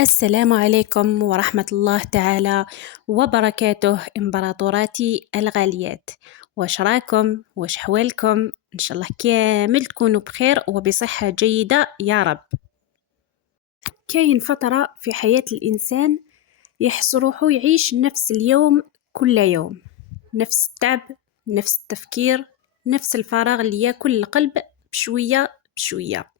السلام عليكم ورحمة الله تعالى وبركاته إمبراطوراتي الغاليات. واش راكم؟ واش حوالكم؟ إن شاء الله كامل تكونوا بخير وبصحة جيدة يا رب. كاين فترة في حياة الإنسان يحس روحو يعيش نفس اليوم كل يوم، نفس التعب، نفس التفكير، نفس الفراغ اللي ياكل القلب بشوية بشوية.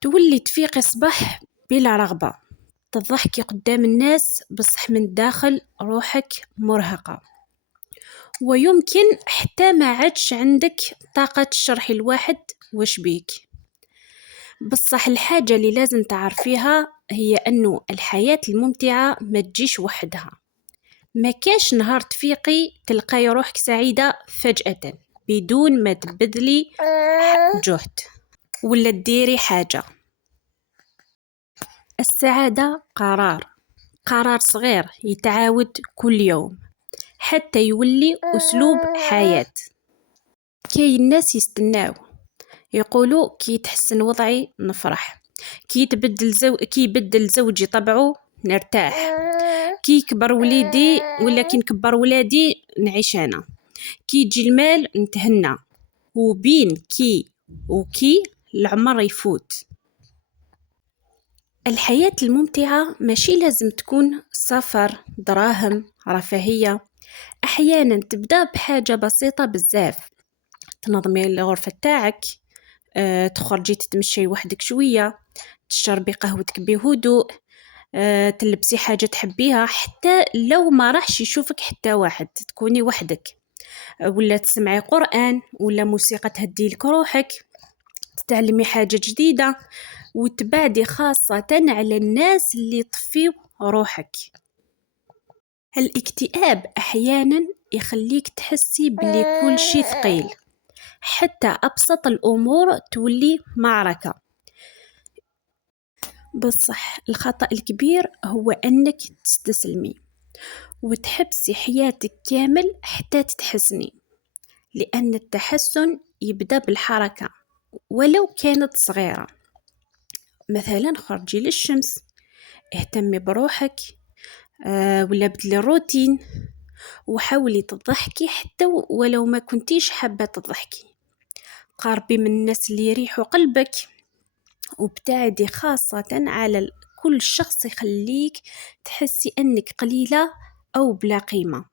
تولي تفيق الصباح بلا رغبة، تضحكي قدام الناس بصح من الداخل روحك مرهقة، ويمكن حتى ما عادش عندك طاقة تشرحي الواحد واش بيك. بصح الحاجة اللي لازم تعرفيها هي أنه الحياة الممتعة ما تجيش وحدها. ما كاش نهار تفيقي تلقاي روحك سعيدة فجأة بدون ما تبذلي جهد ولا تديري حاجة. السعادة قرار صغير يتعاود كل يوم حتى يولي أسلوب حياة. كاين ناس يستناو يقولوا كي تحسن وضعي نفرح، كي يبدل زوجي طبعه نرتاح، كي يكبر وليدي ولا كي نكبر ولادي نعيش أنا، كي يجي المال نتهنى. وبين كي وكي العمر يفوت. الحياة الممتعة ماشي لازم تكون سفر، دراهم، رفاهية. أحيانا تبدأ بحاجة بسيطة بزاف، تنظمي الغرفة تاعك، تخرجي تتمشي وحدك شوية، تشربي قهوتك بهدوء، تلبسي حاجة تحبيها حتى لو ما راحش يشوفك حتى واحد، تكوني وحدك، ولا تسمعي قرآن ولا موسيقى تهدي لك روحك، تتعلمي حاجة جديدة، وتبعدي خاصة على الناس اللي يطفيو روحك. الاكتئاب أحيانا يخليك تحسي بلي كل شي ثقيل، حتى أبسط الأمور تولي معركة. بصح الخطأ الكبير هو أنك تستسلمي وتحبسي حياتك كامل حتى تتحسني، لأن التحسن يبدأ بالحركة ولو كانت صغيرة. مثلا خرجي للشمس، اهتمي بروحك، ولا بدلي الروتين، وحاولي تضحكي حتى ولو ما كنتيش حابة تضحكي. قاربي من الناس اللي يريحوا قلبك، وابتعدي خاصة على كل شخص يخليك تحسي أنك قليلة أو بلا قيمة.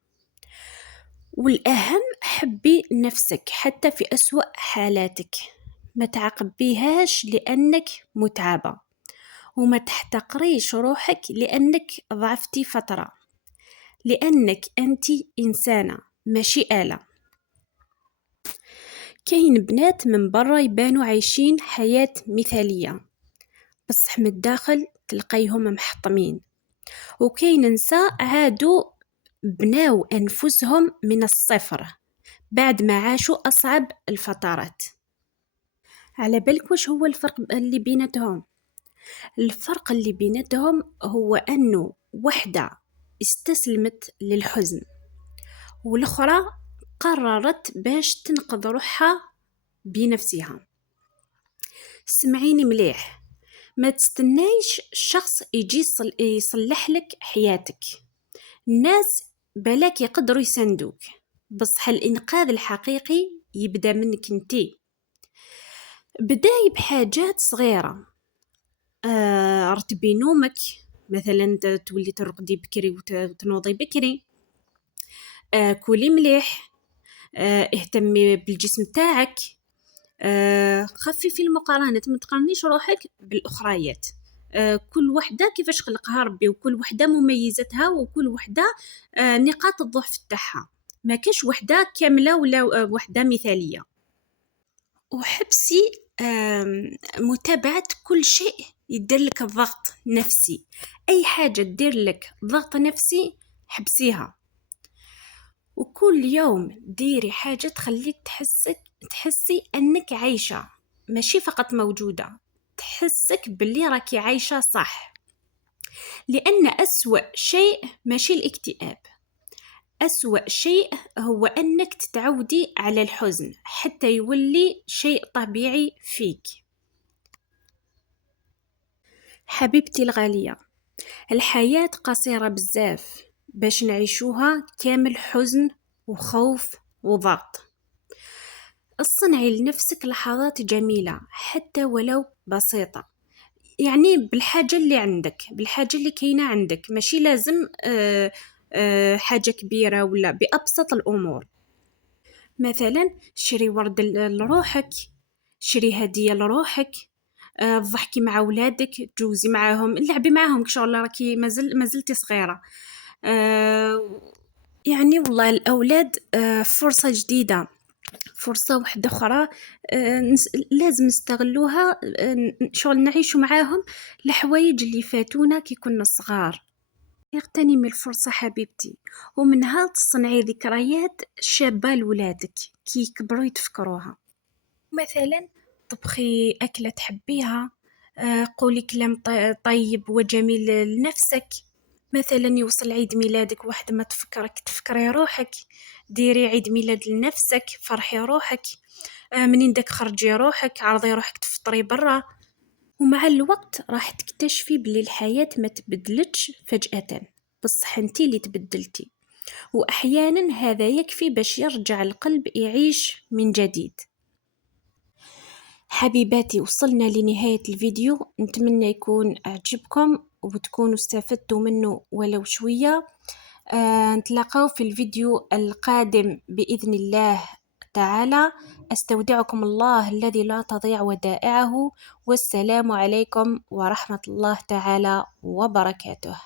والأهم حبي نفسك حتى في أسوأ حالاتك، ما تعاقبيهاش لأنك متعبة، وما تحتقريش روحك لأنك ضعفتي فترة، لأنك أنت إنسانة ماشي آلة. كاين بنات من برا يبانوا عايشين حياة مثالية، بصح من الداخل تلقيهم محطمين. وكاين نساء عادوا بناو أنفسهم من الصفر بعد ما عاشوا أصعب الفترات. على بالك وش هو الفرق اللي بيناتهم؟ الفرق اللي بيناتهم هو أنه وحدة استسلمت للحزن، والأخرى قررت باش تنقذ روحها بنفسها. سمعيني مليح، ما تستنايش شخص يجي يصلح لك حياتك. الناس بلاك يقدروا يساندوك، بصح الإنقاذ الحقيقي يبدأ منك انتي. بداي بحاجات صغيرة، رتبي نومك، مثلا تولي ترقدي بكري وتنوضي بكري، كولي مليح، اهتمي بالجسم تاعك، خففي المقارنات، ما تقارنيش روحك بالأخريات. كل وحدة كيفاش خلقها ربي، وكل وحدة مميزاتها، وكل وحدة نقاط الضعف تاعها. ما كاش وحدة كاملة ولا وحدة مثالية. وحبسي متابعة كل شيء يدير لك ضغط نفسي. أي حاجة تدير لك ضغط نفسي حبسيها، وكل يوم ديري حاجة تخليك تحسي أنك عايشة، ماشي فقط موجودة، تحسك باللي راكي عايشة صح. لأن أسوأ شيء ماشي الاكتئاب، أسوأ شيء هو أنك تتعودي على الحزن حتى يولي شيء طبيعي فيك. حبيبتي الغالية، الحياة قصيرة بزاف باش نعيشوها كامل حزن وخوف وضغط. اصنعي لنفسك لحظات جميلة حتى ولو بسيطة، يعني بالحاجة اللي عندك، بالحاجة اللي كاينة عندك، ماشي لازم حاجة كبيرة، ولا بأبسط الأمور. مثلا شري ورد لروحك، شري هدية لروحك، ضحكي مع ولادك، جوزي معاهم، لعبي معاهم كشغل راكي مازلتي صغيرة. آه، يعني والله الأولاد فرصة جديدة، فرصة واحدة أخرى، لازم نستغلوها، شغل نعيشوا معاهم الحوايج اللي فاتونا كي كنا صغار. اغتنمي الفرصة حبيبتي، ومنها تصنعي ذكريات شابة لولادك كي يكبروا يتفكروها. مثلا طبخي أكلة تحبيها، قولي كلام طيب وجميل لنفسك. مثلا يوصل عيد ميلادك واحد ما تفكرك تفكري روحك، ديري عيد ميلاد لنفسك، فرحي روحك. منين داك خرجي روحك، عرضي روحك تفطري برا. ومع الوقت راح تكتشفي بلي الحياة ما تبدلتش فجأة، بصح انتي اللي تبدلتي، وأحيانا هذا يكفي باش يرجع القلب يعيش من جديد. حبيباتي، وصلنا لنهاية الفيديو، نتمنى يكون أعجبكم وتكونوا استفدتوا منه ولو شوية. نتلاقاو في الفيديو القادم بإذن الله تعالى. أستودعكم الله الذي لا تضيع ودائعه، والسلام عليكم ورحمة الله تعالى وبركاته.